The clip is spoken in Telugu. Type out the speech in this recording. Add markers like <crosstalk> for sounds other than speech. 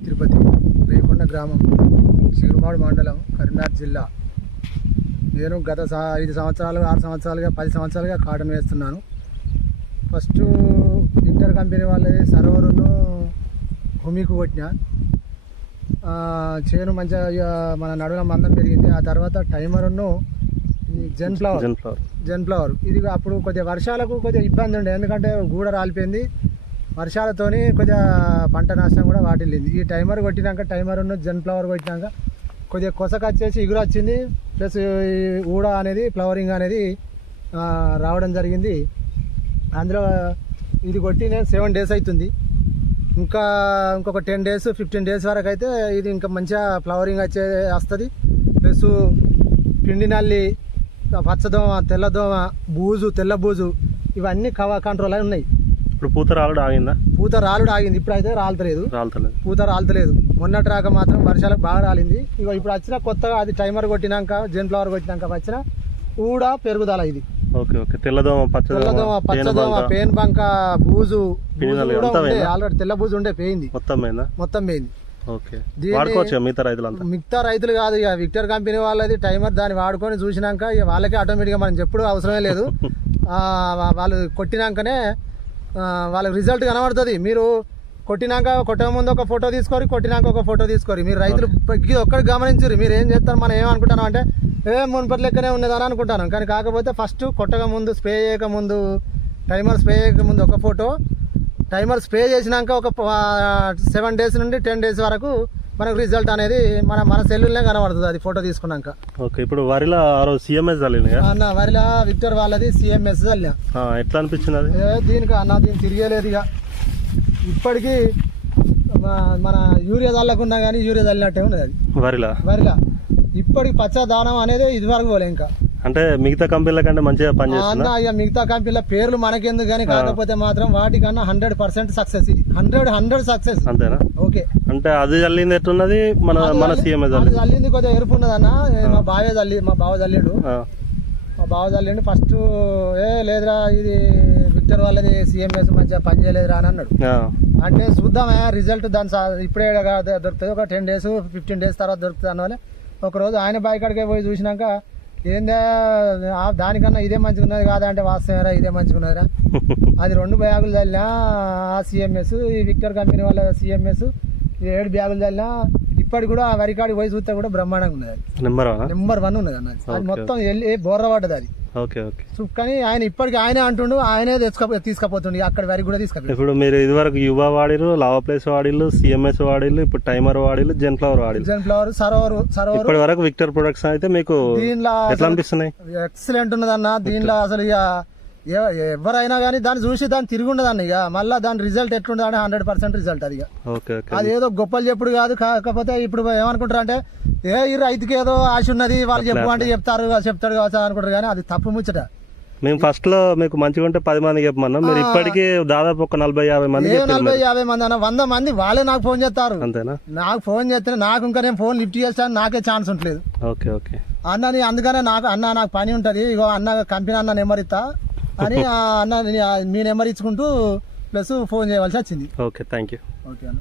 తిరుపతి రేకొండ గ్రామం చిరుమాడు మండలం కరీంనగర్ జిల్లా. నేను గత ఐదు సంవత్సరాలు ఆరు సంవత్సరాలుగా పది సంవత్సరాలుగా కాటన్ వేస్తున్నాను. ఫస్ట్ విక్టర్ కంపెనీ వాళ్ళది సరోవరును భూమికి కొట్టిన. చేను మంచిగా మన నడుల మందం పెరిగింది. ఆ తర్వాత టైమరును ఈ zen flower. Zen flower. Zen flower. ఇది అప్పుడు కొద్దిగా వర్షాలకు కొద్దిగా ఇబ్బంది ఉండే. ఎందుకంటే గూడ రాలిపోయింది. వర్షాలతోని కొద్దిగా పంట నాశనం కూడా వాటిల్లింది. ఈ టైమర్ కొట్టినాక టైమర్ ఉన్న జన్ ఫ్లవర్ కొట్టినాక కొద్దిగా కొసక వచ్చేసి ఇగురు వచ్చింది. ప్లస్ ఈ ఊడ అనేది ఫ్లవరింగ్ అనేది రావడం జరిగింది. అందులో ఇది కొట్టి నేను సెవెన్ డేస్ అవుతుంది ఇంకా ఇంకొక టెన్ డేస్ ఫిఫ్టీన్ డేస్ వరకు అయితే ఇది ఇంకా మంచిగా ఫ్లవరింగ్ వచ్చే వస్తుంది. ప్లస్ పిండి నల్లి పచ్చదోమ తెల్లదోమ బూజు తెల్ల బూజు ఇవన్నీ కవ కంట్రోల్ అయి ఉన్నాయి. ఇప్పుడు పూత రాలడం ఆగిందా? పూత రాలుడు ఆగింది. ఇప్పుడైతే రాలుతలేదు. రాలతలేదు. పూత రాలుతలేదు. మొన్నటి రాక మాత్రం వర్షాలకు బాగా రాలింది. ఇక ఇప్పుడు వచ్చిన కొత్తగా అది టైమర్ కొట్టినాక జెన్ ఫ్లవర్ కొట్టినాక వచ్చిన ఊడ పెరుగుదల ఇది. Okay okay. తెల్లదోమ తెల్లదోమ పచ్చదోమ పేన్ బంక బూజు కూడా? ఆల్రెడీ తెల్ల బూజు ఉండే పోయింది. మొత్తం పోయిందా? మొత్తం పోయింది. ఓకే. వాడుకోవచ్చు మిగతా రైతులంతా? మిగతా రైతులు కాదు ఇక. విక్టర్ కంపెనీ వాళ్ళది టైమర్ దాన్ని వాడుకొని చూసినాక ఇక వాళ్ళకే ఆటోమేటిక్గా మనం చెప్పుడు అవసరమే లేదు. <laughs> వాళ్ళు కొట్టినాకనే వాళ్ళకి రిజల్ట్ కనబడుతుంది. మీరు కొట్టినాక కొట్టే ముందు ఒక ఫోటో తీసుకోరు కొట్టినాక ఒక ఫోటో తీసుకోరు. మీరు రైతులు ఇది ఒక్కటి గమనించారు మీరు ఏం చేస్తారు మనం ఏమనుకుంటున్నాం అంటే ఏ మునుపటి లెక్కనే ఉన్నదని అనుకుంటాను. కానీ కాకపోతే ఫస్ట్ కొట్టక ముందు స్ప్రే చేయక ముందు టైమర్ స్ప్రే చేయక ముందు ఒక ఫోటో టైమర్ స్ప్రే చేసినాక ఒక సెవెన్ డేస్ నుండి టెన్ డేస్ వరకు మనకు రిజల్ట్ అనేది మన మన సెల్లులనే కనబడుతుంది అది ఫోటో తీసుకున్నాక. ఓకే ఇప్పుడు వరిలో ఆ రోజు సిఎంఎస్ అన్న వరిలా విక్టర్ వాళ్ళది సిఎంఎస్ ఎట్లా అనిపించింది అది? దీనికి అన్న దీనికి తిరిగేలేదు ఇక. ఇప్పటికీ మన యూరియా చల్లకున్నా కానీ యూరియా చల్లినట్టే ఉన్నది అది. వరిలా? వరిలా. ఇప్పటికి పచ్చ దానం అనేది ఇది వరకు పోలే ఇంకా. అంటే మిగతా కంపెనీల కంటే మంచిగా అన్న పనిచేస్తుందా ఇక మిగతా కంపెనీల పేర్లు మనకెందుకు కానీ కాకపోతే మాత్రం వాటికన్నా హండ్రెడ్ పర్సెంట్ సక్సెస్ ఇది. హండ్రెడ్ హండ్రెడ్ సక్సెస్ అంతేనా? ఓకే. అంటే అది చల్లింది ఎట్టున్నది? మన మన అది చల్లింది కొద్దిగా ఎరుపు ఉన్నదన్న ఏ మా బావే చల్లి మా బావ చల్లిండు. మా బావ చల్లిండు. ఫస్ట్ ఏ లేదురా ఇది విక్టర్ వాళ్ళది సిఎంఎస్ మంచిగా పని చేయలేదురా అని అన్నాడు. అంటే చూద్దామే రిజల్ట్ దాని ఇప్పుడే దొరుకుతుంది? ఒక టెన్ డేస్ ఫిఫ్టీన్ డేస్ తర్వాత దొరుకుతుంది అన్న ఒక రోజు ఆయన బాయ్ కాడికే పోయి చూసినాక ఏందా ఆ దానికన్నా ఇదే మంచిగా ఉన్నది కాదా అంటే వాస్తవేరా ఇదే మంచిగా ఉన్నదిరా <laughs> అది రెండు బ్యాగులు చల్లినా ఆ సిఎంఎస్ ఈ విక్టర్ కంపెనీ వాళ్ళ సిఎంఎస్ ఏడు బ్యాగులు చల్లినా ఇప్పటికి కూడా ఆ వరికాడికి పోయి చూస్తే కూడా బ్రహ్మాండంగా ఉన్నది నెంబర్? వన్ ఉన్నది అన్నది అది. మొత్తం వెళ్ళి బోర్ర పడ్డది అది. Okay okay. సో కానీ ఆయన ఇప్పటికి ఆయనే అంటుండు ఆయనే తెచ్చుకో తీసుకపోతుండు. అక్కడ వరి కూడా తీసుకపోయి ఇప్పుడు మీరు ఇదివరకు యువ వాడిరు లావా ప్లేస్ వాడిల్లు సిఎంఎస్ వాడిల్లు ఇప్పుడు టైమర్ వాడిల్లు జెన్ ఫ్లవర్ వాడిల్లు. డిజైన్ ఫ్లవర్ సరోవర్ సరోవర్. ఇప్పటి వరకు విక్టర్ ప్రొడక్ట్స్ అయితే మీకు దీనిలో ఎట్లా అనిపిస్తున్నాయి? ఎక్సలెంట్ ఉన్నదన్న దీనిలో అసలు ఇక ఎవరైనా కానీ దాన్ని చూసి దాన్ని తిరిగి ఉండదన్న ఇక. మళ్ళీ దాని రిజల్ట్ ఎట్లుండదు అంటే హండ్రెడ్ పర్సెంట్ రిజల్ట్ అది అది ఏదో గొప్పలు చెప్పుడు కాదు కాకపోతే ఇప్పుడు ఏమనుకుంటారు అంటే ఏ ఈ రైతుకి ఏదో ఆశ ఉన్నది వాళ్ళు చెప్పు అంటే చెప్తారు చెప్తాడు కావచ్చు అనుకుంటారు కానీ అది తప్పు ముచ్చట. మేము ఫస్ట్లో మీకు మంచిగా ఉంటే పది మంది చెప్పమన్నాం. మీరు ఇప్పటికీ దాదాపు ఒక నలభై యాభై మంది నలభై యాభై మంది అన్న వంద మంది వాళ్ళే నాకు ఫోన్ చేస్తారు. అంతేనా? నాకు ఫోన్ చేస్తే నాకు ఇంకా నేను ఫోన్ లిఫ్ట్ చేస్తాను నాకే ఛాన్స్ ఉండలేదు. Okay okay. అన్న అందుకనే నాకు అన్న నాకు పని ఉంటుంది. ఇగో అన్న కంపెనీ అన్న నెంబర్ ఇస్తా. అని అన్న మీ నెంబర్ ఇచ్చుకుంటూ ప్లస్ ఫోన్ చేయవలసి వచ్చింది. ఓకే థ్యాంక్ యూ ఓకే అన్న.